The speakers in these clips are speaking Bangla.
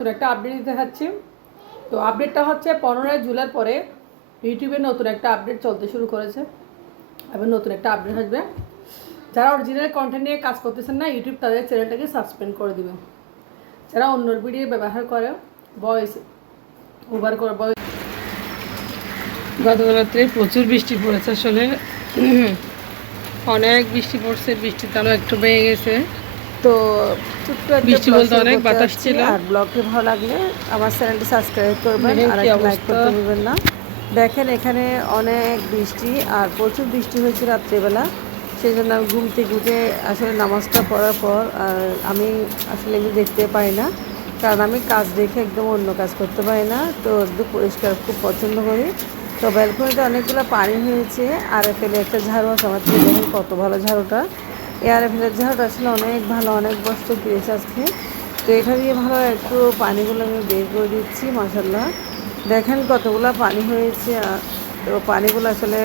নতুন একটা আপডেট দিতে খাচ্ছি তো আপডেটটা হচ্ছে পনেরোই জুলাইয়ের পরে ইউটিউবে নতুন একটা আপডেট চলতে শুরু করেছে। এবং নতুন একটা আপডেট আসবে। যারা অরিজিনাল কন্টেন্ট নিয়ে কাজ করতেছেন না ইউটিউব তাদের চ্যানেলটাকে সাসপেন্ড করে দিবে যারা অন্যর ভিডিও ব্যবহার করে ভয়েস ওভার করে ভয়েস গত রাত্রে প্রচুর বৃষ্টি পড়েছে আসলে। অনেক বৃষ্টি পড়ছে, বৃষ্টির তালও একটু বেড়ে গেছে। তো ছোট্ট বৃষ্টি বলতে অনেক বাতাস ছিল। আর ব্লগটি ভালো লাগলে আমার চ্যানেলটি সাবস্ক্রাইব করবেন আর লাইক করতে ভুলবেন না। দেখেন এখানে অনেক বৃষ্টি আর প্রচুর বৃষ্টি হয়েছে রাত্রেবেলা। সেই জন্য আমি ঘুম থেকে উঠে আসলে নামাজটা পড়ার পর আর আমি আসলে এগুলো দেখতে পাই না। কারণ আমি কাজ দেখে একদম অন্য কাজ করতে পারি না। তো একদম পরিষ্কার খুব পছন্দ করি। তো ব্যালকনিতে অনেকগুলো পানি হয়েছে। আর এখানে একটা ঝাড়ু আছে আমার থেকে দেখেন কত ভালো ঝাড়ুটা। এয়ার ফেলের ঝাড়ুটা আসলে অনেক ভালো, অনেক বস্ত পেয়েছে আজকে। তো এখানে দিয়ে ভালো একটু পানিগুলো আমি বের করে দিচ্ছি মশাল্লা দেখেন কতগুলো পানি হয়েছে তো পানিগুলো আসলে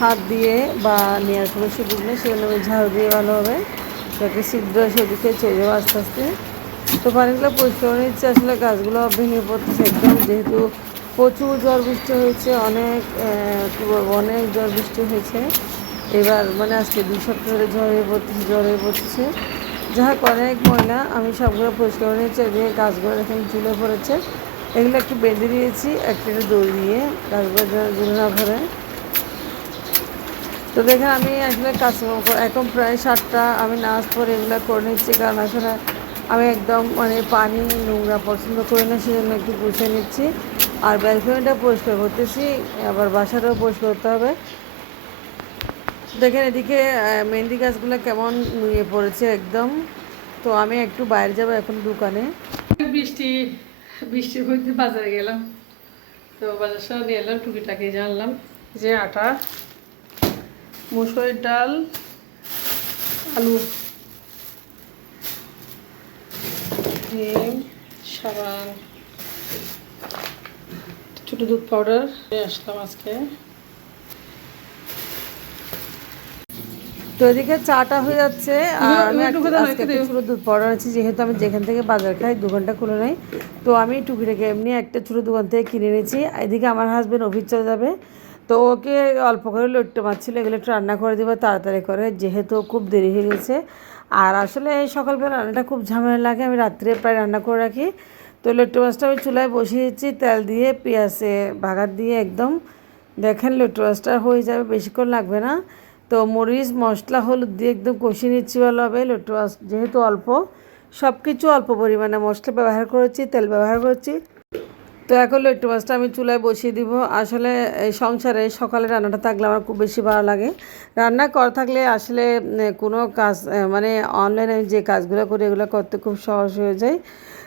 হাত দিয়ে বা নেওয়ার কোনো সুযোগ নেই, সেগুলো আমি ঝাড়ু দিয়ে ভালো হবে, যাতে শীঘ্র সেদিকে চলে যাব আস্তে আস্তে। তো পানিগুলো পরিষ্কার করে নিচ্ছে আসলে গাছগুলো ভেঙে পড়তেছে একদম, যেহেতু প্রচুর ঝড় বৃষ্টি হয়েছে, অনেক কী বলব, অনেক ঝড় বৃষ্টি হয়েছে। এবার মানে আজকে দুই সপ্তাহ ধরে ঝড় পড়তেছে ঝড় পড়তেছে। যাই হোক অনেক ময়লা, আমি সবগুলো পরিষ্কার করে এদিকে গাছগুলো এখন ঝুলে পড়েছে। এগুলো একটু বেঁধে দিয়েছি একটা দড়ি দিয়ে গাছগুলো না ধরে। তো দেখেন আমি আসলে কাজ এখন প্রায় সাতটা, আমি নাচ পরে এগুলো করে নিচ্ছি, কারণ আসলে আমি একদম মানে পানি, নোংরা পছন্দ করি না, সেজন্য একটু গুছিয়ে নিচ্ছি। আর ব্যালকনিটা পরিষ্কার করতেছি, আবার বাসাটাও পরিষ্কার করতে হবে। দেখেন এদিকে মেহেন্দি গাছগুলো কেমন নুয়ে পড়েছে একদম। তো আমি একটু বাইরে যাব এখন দোকানে। বৃষ্টি বৃষ্টি হইতে বাজারে গেলাম। তো বাজার সহ নিয়ে এলাম, টুকিটাকি জানলাম যে আটা, মুসুরির ডাল, আলু সাবান, ছোটো দুধ পাউডার নিয়ে আসলাম আজকে। তো এদিকে চাটা হয়ে যাচ্ছে আর আমি আজকে একটা ছোটো দুধ পাউডার আছে যেহেতু আমি যেখান থেকে বাজার খাই দোকানটা খুলে নেই। তো আমি টুকিটাকে এমনি একটা ছোটো দোকান থেকে কিনে নিয়েছি এদিকে আমার হাজব্যান্ড অফিস চলে যাবে। তো ওকে অল্প করে লট্টে মাছ ছিল এগুলো একটু রান্না করে দেবো তাড়াতাড়ি করে যেহেতু খুব দেরি হয়ে গেছে। আর আসলে এই সকালবেলা রান্নাটা খুব ঝামেলা লাগে আমি রাত্রে প্রায় রান্না করে রাখি। তো লট্টে মাছটা আমি চুলায় বসিয়েছি তেল দিয়ে পেঁয়াজে বাগার দিয়ে একদম। দেখেন লট্টে মাছটা হয়ে যাবে বেশিক্ষণ লাগবে না। তো মরিচ, মশলা, হলুদ দিয়ে একদম কষিয়ে নিচ্ছি ভালোভাবে মাছ যেহেতু অল্প। সব কিছু অল্প পরিমাণে মশলা ব্যবহার করেছি, তেল ব্যবহার করেছি। তো এখন লট্টু মাছটা আমি চুলায় বসিয়ে দিব। আসলে এই সংসারে সকালে রান্নাটা থাকলে আমার খুব বেশি ভালো লাগে। রান্না করা থাকলে আসলে কোনো কাজ মানে অনলাইনে যে কাজগুলো করি, এগুলো করতে খুব সহজ হয়ে যায়।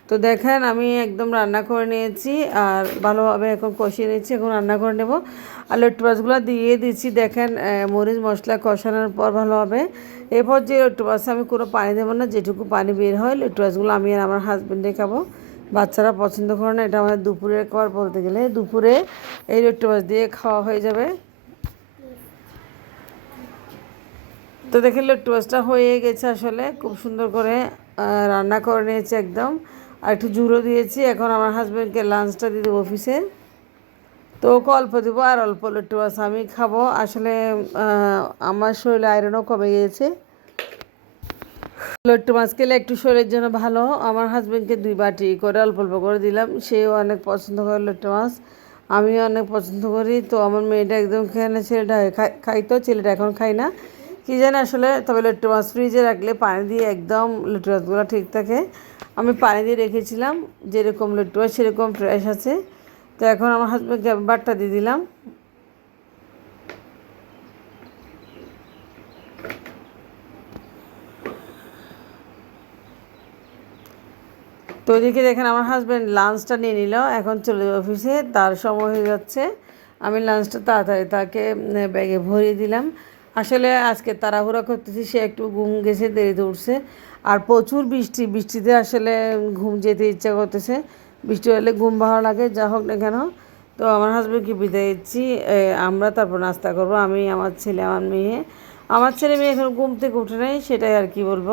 তো দেখেন, আমি একদম রান্না করে নিয়েছি আর ভালোভাবে এখন কষিয়ে নিয়েছি। এখন রান্না করে নেব। আর লট্টু দিয়ে দিচ্ছি। দেখেন মরিচ মশলা কষানোর পর ভালোভাবে। এরপর যে লট্টু আমি কোনো পানি দেবো না, যেটুকু পানি বের হয়, লট্টু আমি আর আমার হাজব্যান্ডে খাব। বাচ্চারা পছন্দ করে না, এটা আমাদের দুপুরের খাবার বলতে গেলে। দুপুরে এই লট্টু দিয়ে খাওয়া হয়ে যাবে। তো দেখে লট্টু মাছটা হয়ে গেছে আসলে। খুব সুন্দর করে রান্না করে নিয়েছি একদম। আর একটু জুড়ো দিয়েছি। এখন আমার হাজব্যান্ডকে লাঞ্চটা দিয়ে দেবো অফিসে তো ওকে অল্প দেবো আর অল্প লট্টু মাছ আমি খাব। আসলে আমার শরীরে আয়রনও কমে গিয়েছে। লট্টু মাছ খেলে একটু শরীরের জন্য ভালো। আমার হাজব্যান্ডকে দুই বাটি করে অল্প অল্প করে দিলাম। সেও অনেক পছন্দ করে লট্টু মাছ। আমিও অনেক পছন্দ করি। তো আমার মেয়েটা একদম খেয়ে না ছেলেটা খাই- খাইতো ছেলেটা এখন খাই না। কী জানি আসলে, তবে লট্টু মাছ ফ্রিজে রাখলে পানি দিয়ে একদম লট্টু মাছগুলো ঠিক থাকে। আমি পানি দিয়ে রেখেছিলাম, যেরকম লট্টু মাছ সেরকম ফ্রেশ আছে। তো এখন আমার হাজব্যান্ডকে বাটটা দিয়ে দিলাম। তো ওইদিকে দেখেন আমার হাজব্যান্ড লাঞ্চটা নিয়ে নিল, এখন চলে যাবে অফিসে তার সময় হয়ে যাচ্ছে। আমি লাঞ্চটা তাড়াতাড়ি তাকে ব্যাগে ভরিয়ে দিলাম। আসলে আজকে তাড়াহুড়া করতেছি, সে একটু ঘুম গেছে দেরিতে উঠছে আর প্রচুর বৃষ্টি, বৃষ্টিতে আসলে ঘুম যেতে ইচ্ছা করতেছে। বৃষ্টি হলে ঘুম ভালো লাগে, যা হোক না কেন। তো আমার হাজব্যান্ডকে বিদায় দিচ্ছি আমরা তারপর নাস্তা করব। আমি, আমার ছেলে, আমার মেয়ে। আমার ছেলে মেয়ে এখন ঘুম থেকে উঠে নেই, সেটাই আর কি বলব।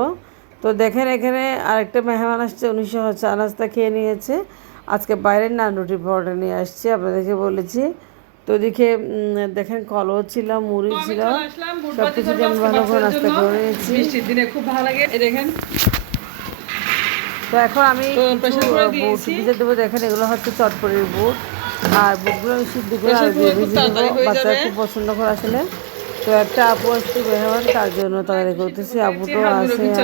তো দেখেন এখানে আরেকটা মেহমান আসছে উনিশশো চা নাস্তা খেয়ে নিয়েছে। আজকে বাইরের নান রুটি পরোটা নিয়ে আসছে, আপনাদেরকে বলেছি। তো উম, দেখেন কলও ছিল মুড়ি ছিল সব কিছু ভালো করে নাস্তা করে নিয়েছি। বৃষ্টির দিনে খুব ভালো লাগে এই দেখেন। তো এখন আমি বুট দেবো। দেখেন এগুলো হচ্ছে চটপটির বুট। আর বুটগুলো আমি সিদ্ধ করে আর বাচ্চারা খুব পছন্দ করে আসলে। তো একটা আপু আসছে বেরোবার তার জন্য তাড়াতাড়ি করতেছি। আপুটো হাতগুলো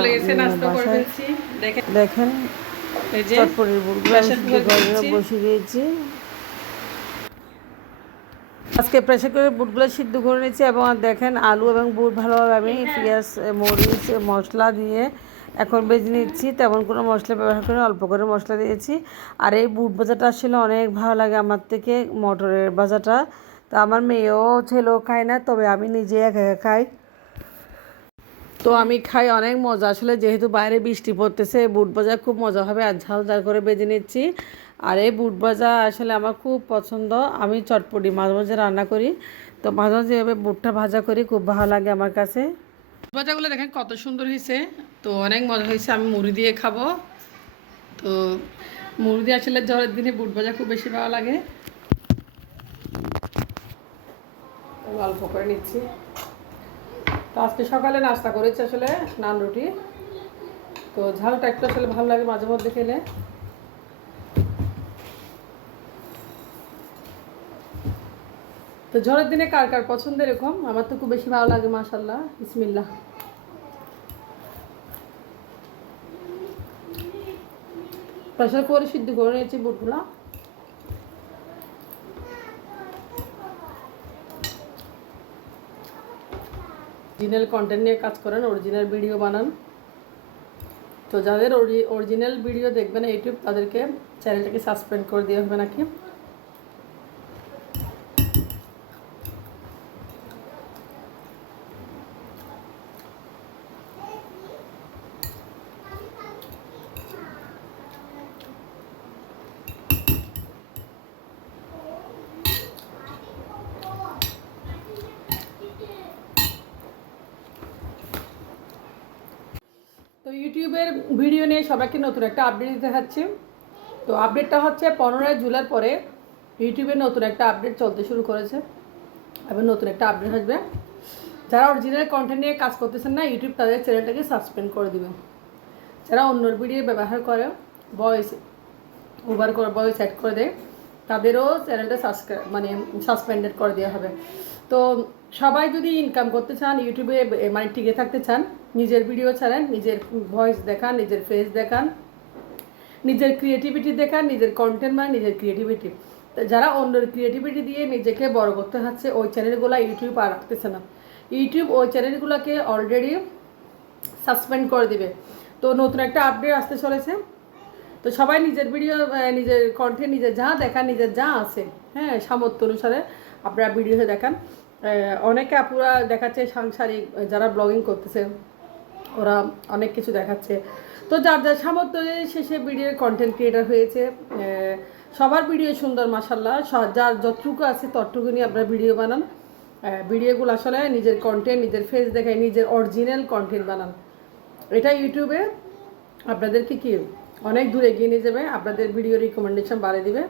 আছে দেখেন। চটপটির বুটগুলো আমি সিদ্ধ করে। বসিয়ে দিয়েছি। আজকে প্রেশার করে বুটগুলো সিদ্ধ করে নিয়েছি এবং দেখেন আলু এবং বুট ভালোভাবে আমি পেঁয়াজ, মরিচ, মশলা দিয়ে এখন বেজে নিচ্ছি। তেমন কোনো মশলা ব্যবহার করে অল্প করে মশলা দিয়েছি। আর এই বুট ভাজাটা আসলে অনেক ভালো লাগে আমার থেকে, মটরের ভাজাটা। তো আমার মেয়েও ছেলেও খায় না, তবে আমি নিজে একা একা খাই। তো আমি খাই, অনেক মজা। আসলে যেহেতু বাইরে বৃষ্টি পড়তেছে, বুট ভাজা খুব মজা হবে। আর ঝাল ঝাল করে বেজে নিচ্ছি। আর এই বুট ভাজা আসলে আমার খুব পছন্দ। আমি চটপটি মাঝে মাঝে রান্না করি। তো মাঝে মাঝে এভাবে বুটটা ভাজা করি, খুব ভালো লাগে আমার কাছে। ভাজাগুলো দেখেন কত সুন্দর হয়েছে। তো অনেক মজা হয়েছে, আমি মুড়ি দিয়ে খাব। তো মুড়ি দিয়ে আসলে জ্বরের দিনে বুট ভাজা খুব বেশি ভালো লাগে। অল্প করে নিচ্ছি। তো আজকে সকালে নাস্তা করেছি আসলে, নান রুটি। তো ঝালটা একটু আসলে ভালো লাগে মাঝে মধ্যে খেলে। তো ঝড়ের দিনে কার কার পছন্দ এরকম? আমার তো খুব বেশি ভালো লাগে মাশাল্লাহ বিসমিল্লাহ। প্রেশার করে সিদ্ধ করে নিয়েছি বুটগুলা। অরিজিনাল কন্টেন্ট নিয়ে কাজ করেন অরিজিনাল ভিডিও বানান। তো যাদের অরিজিনাল ভিডিও দেখবেন ইউটিউব তাদেরকে চ্যানেলটাকে সাসপেন্ড করে দেওয়া হবে নাকি? তো ইউটিউবের ভিডিও নিয়ে সবাইকে নতুন একটা আপডেট দিতে যাচ্ছি। তো আপডেটটা হচ্ছে পনেরোই জুলাই পরে ইউটিউবে নতুন একটা আপডেট চলতে শুরু করেছে এবং নতুন একটা আপডেট আসবে। যারা অরিজিনাল কন্টেন্ট নিয়ে কাজ করতেছেন না, ইউটিউব তাদের চ্যানেলটাকে সাসপেন্ড করে দিবে যারা অন্যর ভিডিও ব্যবহার করে ভয়েস ওভার করে ভয়েস অ্যাড করে দেয়, তাদেরও চ্যানেলটা সাবস্ক্রাইব মানে সাসপেন্ডেড করে দেওয়া হবে। তো সবাই যদি ইনকাম করতে চান ইউটিউবে মানে টিকে থাকতে চান, নিজের ভিডিও ছাড়েন, নিজের ভয়েস দেখান, নিজের ফেস দেখান, নিজের ক্রিয়েটিভিটি দেখান, নিজের কন্টেন্ট মানে নিজের ক্রিয়েটিভিটি যারা অন্যের ক্রিয়েটিভিটি দিয়ে নিজেকে বড় করতে হচ্ছে ওই চ্যানেলগুলো ইউটিউব আর রাখতেছে না। ইউটিউব ওই চ্যানেলগুলোকে অলরেডি সাসপেন্ড করে দিবে। তো নতুন একটা আপডেট আসতে চলেছে। তো সবাই নিজের ভিডিও নিজের কন্টেন্ট নিজের যা দেখান, নিজের যা আছে হ্যাঁ সামর্থ্য অনুসারে আপনারা ভিডিও দেখান। অনেকে আপুরা দেখাচ্ছে সাংসারিক যারা ব্লগিং করতেছে, ওরা অনেক কিছু দেখাচ্ছে। তো যার যার সামর্থ্য শেষে ভিডিওর কন্টেন্ট ক্রিয়েটার হয়েছে সবার ভিডিও সুন্দর মাসাল্লাহ যার যতটুকু আছে ততটুকু নিয়ে আপনারা ভিডিও বানান। ভিডিওগুলো আসলে নিজের কন্টেন্ট নিজের ফেস দেখায়, নিজের অরিজিনাল কন্টেন্ট বানান। এটা ইউটিউবে আপনাদেরকে কি অনেক দূরে এগিয়ে নিয়ে যাবে, আপনাদের ভিডিও রিকমেন্ডেশন বাড়িয়ে দিবে।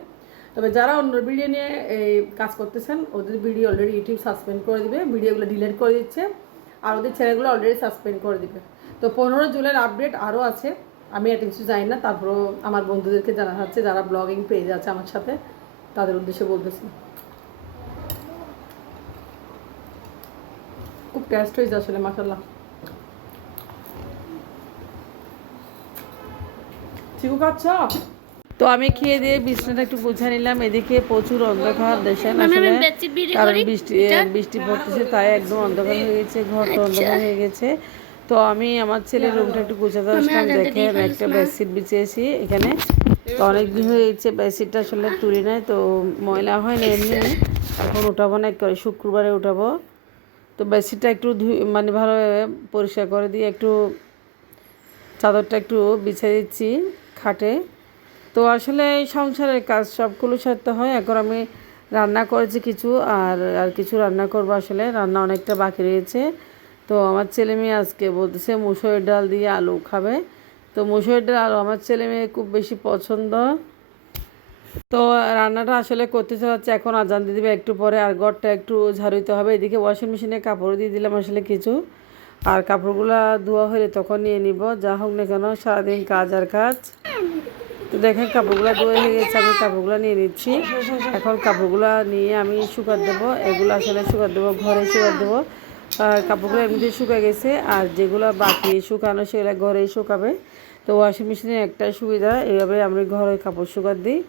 তবে যারা অন্য ভিডিও নিয়ে, এই, কাজ করতেছেন, ওদের ভিডিও অলরেডি ইউটিউব সাসপেন্ড করে দিবে ভিডিওগুলো ডিলিট করে দিচ্ছে, আর ওদের চ্যানেলগুলো অলরেডি সাসপেন্ড করে দিবে। তো পনেরো জুলাইয়ের আপডেট আরও আছে, আমি এত কিছু জানি না, তারপরও আমার বন্ধুদেরকে জানা হচ্ছে যারা ব্লগিং পেজ আছে আমার সাথে, তাদের উদ্দেশ্যে বলতেছি। খুব টেস্ট হয়েছে আসলে মাসাল্লাহ চিকু খাচ্ছ? তো আমি খেয়ে দিয়ে বিছনাটা একটু গুছা নিলাম। এদিকে প্রচুর অন্ধকার মানে আসলে। কারণ বৃষ্টি বৃষ্টি পড়তেছে তাই একদম অন্ধকার হয়ে গেছে ঘরটা অন্ধকার হয়ে গেছে। তো আমি আমার ছেলের রুমটা একটু গুছাতে আসলাম। দেখে একটা বেডশিট বিছিয়েছি এখানে। তো অনেক দিন হয়ে গেছে বেডশিটটা আসলে তুলি নাই তো ময়লা হয় না এমনি। এখন উঠাবো না করে শুক্রবারে উঠাবো। তো বেডশিটটা একটু মানে ভালোভাবে পরিষ্কার করে দিয়ে একটু চাদরটা একটু বিছিয়ে দিচ্ছি খাটে। তো আসলে এই সংসারের কাজ সবগুলো সারতে হয়। এখন আমি রান্না করেছি কিছু, আর আর কিছু রান্না করব আসলে। রান্না অনেকটা বাকি রয়েছে। তো আমার ছেলে মেয়ে আজকে বলতেছে মুসুরের ডাল দিয়ে আলু খাবে। তো মুসুরের ডাল আলু আমার ছেলে মেয়ে খুব বেশি পছন্দ। তো রান্নাটা আসলে করতে চাচ্ছে এখন আজান দিয়ে দিবে একটু পরে, আর ঘরটা একটু ঝাড়ু দিতে হবে। এদিকে ওয়াশিং মেশিনে কাপড় দিয়ে দিলাম আসলে কিছু। আর কাপড়গুলো ধোয়া হলে তখন নিয়ে নিব। যা হোক না কেন সারাদিন কাজ আর কাজ। তো দেখেন, কাপড়গুলো ধুয়ে হয়ে গেছে, আমি কাপড়গুলো নিয়ে নিচ্ছি। এখন কাপড়গুলো নিয়ে আমি শুকাত দেবো। এগুলো আসলে শুকাত দেবো, ঘরে শুকাত দেবো। আর কাপড়গুলো এমনিতে শুকায় গেছে, আর যেগুলো বাকি শুকানো, সেগুলো ঘরেই শুকাবে। তো ওয়াশিং মেশিনের একটাই সুবিধা, এইভাবে আমি ঘরে কাপড় শুকাত দিই।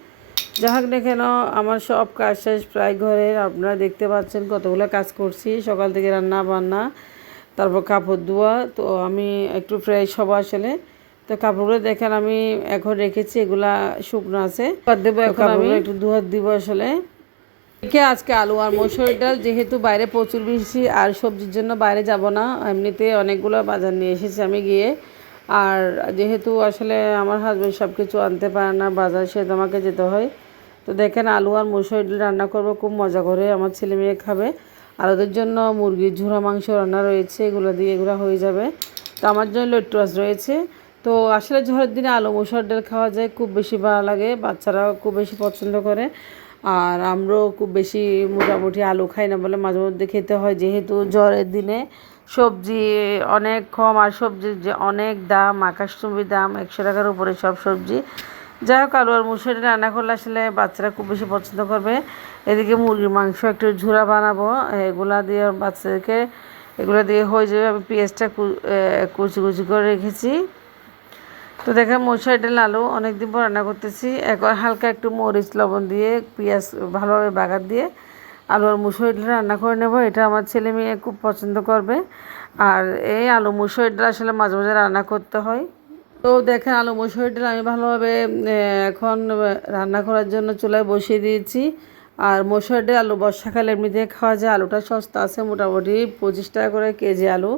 যা হোক না কেন, আমার সব কাজ শেষ, প্রায় ঘরের। আপনারা দেখতে পাচ্ছেন কতগুলো কাজ করছি, সকাল থেকে রান্না বান্না তারপর কাপড় ধোয়া। তো আমি একটু ফ্রেশ হব আসলে। তো কাপড়গুলো দেখেন আমি এখন রেখেছি এগুলা শুকনো আছে। দেবো এখন আমি। একটু ধোয়ার দিব আসলে। এদিকে আজকে আলু আর মসুর ডাল যেহেতু বাইরে প্রচুর বেশি আর সবজির জন্য বাইরে যাব না এমনিতে অনেকগুলো বাজার নিয়ে এসেছি আমি গিয়ে। আর যেহেতু আসলে আমার হাজব্যান্ড সব কিছু আনতে পারে না বাজার সে আমাকে যেতে হয়। তো দেখেন আলু আর মসুর ডাল রান্না করব খুব মজা করে আমার ছেলে মেয়ে খাবে। আর ওদের জন্য মুরগির ঝুরা মাংস রান্না রয়েছে এগুলো দিয়ে এগুলো হয়ে যাবে। তো আমার জন্য লট্টু রয়েছে। তো আসলে ঝড়ের দিনে আলু, মসুর ডাল খাওয়া যায়, খুব বেশি ভালো লাগে। বাচ্চারাও খুব বেশি পছন্দ করে। আর আমরাও খুব বেশি মোটামুটি আলু খাই না বলে মাঝে মধ্যে খেতে হয়। যেহেতু জ্বরের দিনে সবজি অনেক কম, আর সবজির যে অনেক দাম আকাশ আকাশচুম্বী দাম, একশো টাকার উপরে সব সবজি। যাই হোক, আলু আর মুসুরি রান্না করলে আসলে বাচ্চারা খুব বেশি পছন্দ করবে। এদিকে মুরগির মাংস একটু ঝুরা বানাবো। এগুলা দিয়ে বাচ্চাদেরকে, এগুলো দিয়ে হয়ে যাবে আমি পেঁয়াজটা কুচি কুচি করে রেখেছি। তো দেখেন মশাই ডাল, আলু অনেকদিন পর রান্না করতেছি। একবার হালকা একটু মরিচ, লবণ দিয়ে, পেঁয়াজ ভালোভাবে বাগার দিয়ে আলু আর মুসুর ডাল রান্না করে নেব। এটা আমার ছেলে মেয়ে খুব পছন্দ করবে। আর এই আলু মুসুর ডাল আসলে মাঝে মাঝে রান্না করতে হয়। তো দেখেন আলু মুসুর ডাল আমি ভালোভাবে এখন রান্না করার জন্য চুলায় বসিয়ে দিয়েছি। আর মসুর ডাল আলু বর্ষাকালে এমনিতে খাওয়া যায়। আলুটা সস্তা আছে মোটামুটি পঁচিশ টাকা করে কেজি আলু।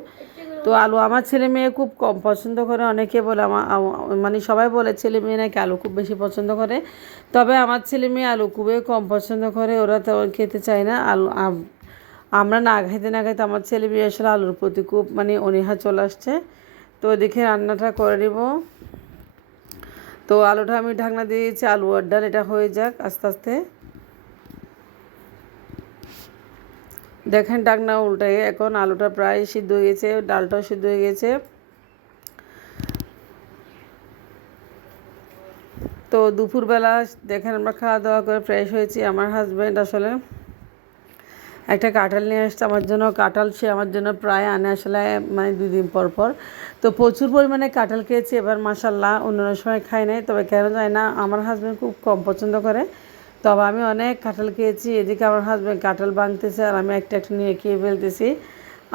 তো আলু আমার ছেলে মেয়ে খুব কম পছন্দ করে, অনেকে বলে আমার মানে সবাই বলে ছেলে মেয়ে নাকি আলু খুব বেশি পছন্দ করে। তবে আমার ছেলে মেয়ে আলু খুবই কম পছন্দ করে, ওরা তেমন খেতে চায় না। আলু, আম- আমরা না খাইতে না খাইতে আমার ছেলে মেয়ে আসলে আলুর প্রতি খুব মানে অনীহা চলে আসছে। তো দেখে রান্নাটা করে নিব। তো আলুটা আমি ঢাকনা দিয়েছি, আলু আর ডাল, এটা হয়ে যাক আস্তে আস্তে। দেখেন ডাকনা উল্টাই এখন আলুটা প্রায় সিদ্ধ হয়ে গেছে, ডালটাও সিদ্ধ হয়ে গেছে। তো দুপুরবেলা দেখেন আমরা খাওয়া দাওয়া করে ফ্রেশ হয়েছি, আমার হাজব্যান্ড আসলে একটা কাঁঠাল নিয়ে আসছে আমার জন্য, কাঁঠাল সে আমার জন্য প্রায় আনে আসলে মানে দুই দিন পর পর। তো প্রচুর পরিমাণে কাঁঠাল খেয়েছি, এবার মাসাল্লাহ অন্যান্য সময় খাই নাই, তবে কেন যায় না, আমার হাজব্যান্ড খুব কম পছন্দ করে। তবে আমি অনেক কাঁঠাল খেয়েছি, এদিকে আমার হাজব্যান্ড কাঁঠাল ভাঙতেছে আর আমি একটা একটা নিয়ে খেয়ে ফেলতেছি।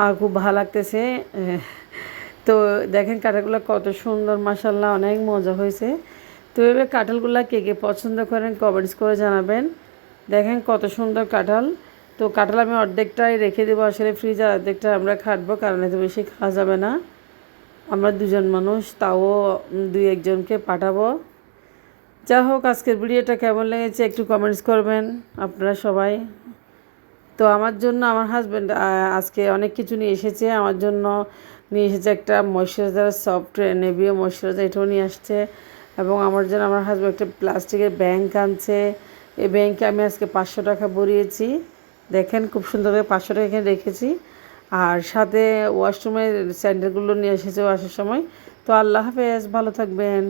আর খুব ভালো লাগতেছে। তো দেখেন কাঁঠালগুলো কত সুন্দর মাসাল্লাহ অনেক মজা হয়েছে। তো এভাবে কাঁঠালগুলো কে কে পছন্দ করেন কমেন্টস করে জানাবেন। দেখেন কত সুন্দর কাঁঠাল। তো কাঁঠাল আমি অর্ধেকটাই রেখে দেবো, আসলে ফ্রিজে অর্ধেকটা আমরা খাটবো, কারণ এত বেশি খাওয়া যাবে না। আমরা দুজন মানুষ, তাও দুই একজনকে পাঠাবো। যা হোক, আজকের ভিডিওটা কেমন লেগেছে একটু কমেন্টস করবেন আপনারা সবাই। তো আমার জন্য আমার হাজব্যান্ড আজকে অনেক কিছু নিয়ে এসেছে। আমার জন্য নিয়ে এসেছে একটা ময়শ্চারাইজার সফট নেভিও ময়শ্চারাইজার এটাও নিয়ে আসছে। এবং আমার জন্য আমার হাজব্যান্ড একটা প্লাস্টিকের ব্যাংক আনছে। এই ব্যাংকে আমি আজকে পাঁচশো টাকা ভরিয়েছি। দেখেন, খুব সুন্দর করে পাঁচশো টাকা এখানে রেখেছি। আর সাথে ওয়াশরুমের স্যান্ডেলগুলো নিয়ে এসেছে আসার সময়। তো আল্লাহ হাফেজ, ভালো থাকবেন।